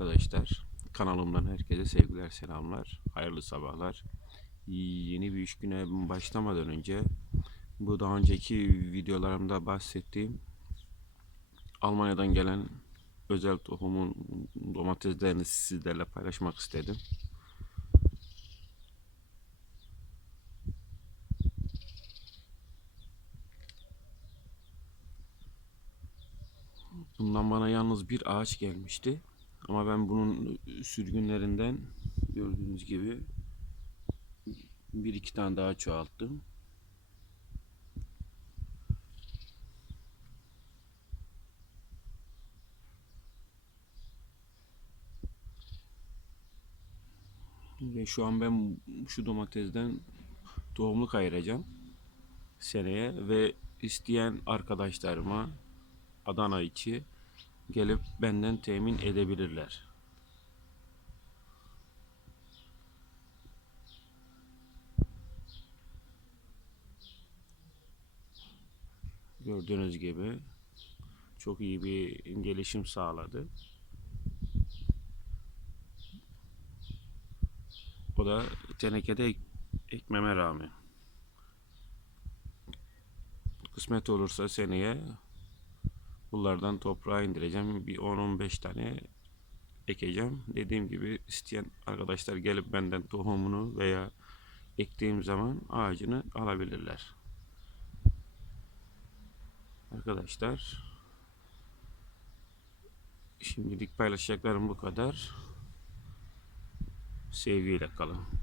arkadaşlar. Kanalımdan herkese sevgiler, selamlar. Hayırlı sabahlar. Yeni bir iş güne başlamadan önce bu daha önceki videolarımda bahsettiğim Almanya'dan gelen özel tohumun domateslerini sizlerle paylaşmak istedim. Bundan bana yalnız bir ağaç gelmişti. Ama ben bunun sürgünlerinden gördüğünüz gibi bir iki tane daha çoğalttım. Ve şu an ben şu domatesden tohumluk ayıracağım seneye ve isteyen arkadaşlarıma Adana içi gelip benden temin edebilirler. Gördüğünüz gibi çok iyi bir gelişim sağladı. O da tenekede ek- ekmeme rağmen. Kısmet olursa seneye bunlardan toprağa indireceğim. Bir 10-15 tane ekeceğim. Dediğim gibi isteyen arkadaşlar gelip benden tohumunu veya ektiğim zaman ağacını alabilirler. Arkadaşlar şimdilik paylaşacaklarım bu kadar. Sevgiyle kalın.